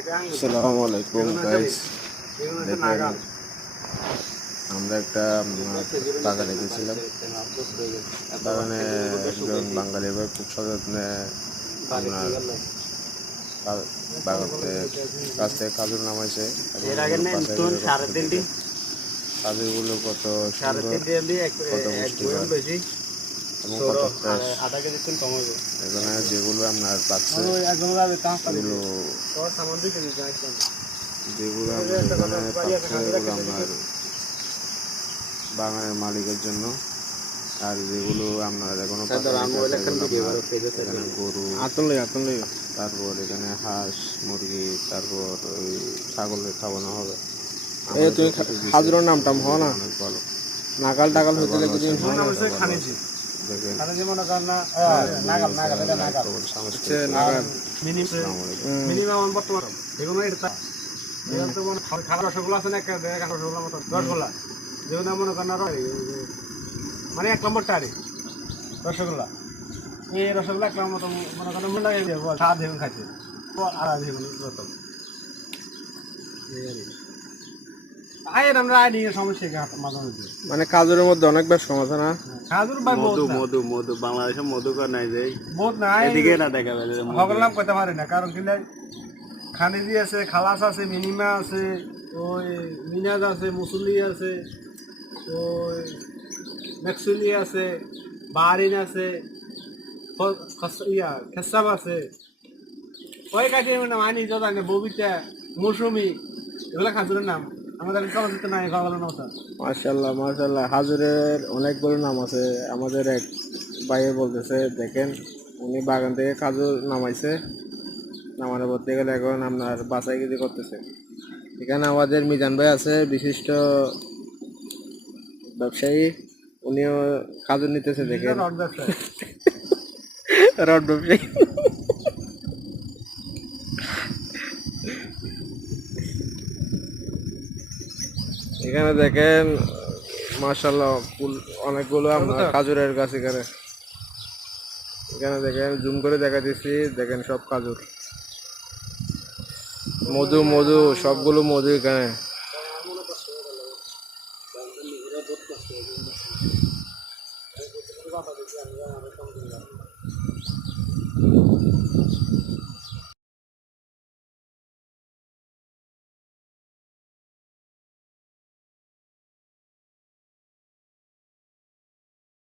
আসসালামু আলাইকুম গাইস, দেখেন আমরা একটা বাগান রেখেছিলাম। বাগানে একজন বাঙালি ভাই খুব সযত্নে আপনার বাগানে কাছ থেকে কাজুর নামাইছে। কাজুরগুলো কত সুন্দর, কত পুষ্টিকর এবং কত ফ্রেশ। এখানে যেগুলো আপনার পাচ্ছে যেগুলো আপনার বাগানের মালিকের জন্য, আর যেগুলো আপনার এখনো এখানে গরু, তারপর এখানে হাঁস মুরগি, তারপর ওই ছাগলের খাওয়ানো হবে। হাজুরের নামটা হয় না, অনেক ভালো নাগাল টাগাল হইতে দেখেন রসগোল্লা আছে না, রসগোল্লা মতো রসগোল্লা যেগুলো মনে করেন মানে 1 নম্বরটা আরে রসগোল্লা, এই রসগোল্লা 1 নম্বর মতো মনে করেন মনে লাগে স্বাদ হেগুন খাইছে আর হেগুন প্রথম মানে কাজুরের মধ্যে অনেক বেশ সমস্যা না। মধু মধু মধু বাংলাদেশে মধুকর নাই যে বহুত নাই, এদিকে না দেখা গেল হগলাম করতে পারে না, কারণ কি খানিজি আছে, খালাস আছে, মিনিমা আছে, ওই মিনাজ আছে, মুসুলি আছে, ওই মেক্সুলি আছে, বাহারিন আছে, খেসাব আছে, ওই কাজে নাম আনি জানে ববিতা মৌসুমি, এগুলো খাজুরের নাম আমাদের চলচ্চিত্র নাই গগলের মতো। মাশাআল্লাহ মাশাআল্লাহ, হাজুরের অনেকগুলো নাম আছে। আমাদের এক ভাইয়ে বলতেছে, দেখেন উনি বাগান থেকে কাজুর নামাইছে, নামানো বলতে গেলে এখন আপনার বাছাই কিছু করতেছে। এখানে আমাদের মিজান ভাই আছে, বিশিষ্ট ব্যবসায়ী, উনিও কাজু নিতেছে। দেখেন রড ব্যবসায়ী। এখানে দেখেন মাশাআল্লাহ অনেকগুলো আপনার কাজুরের গাছ। এখানে দেখেন জুম করে দেখা দিচ্ছি, দেখেন সব কাজুর, মধু মধু সবগুলো মধু এখানে।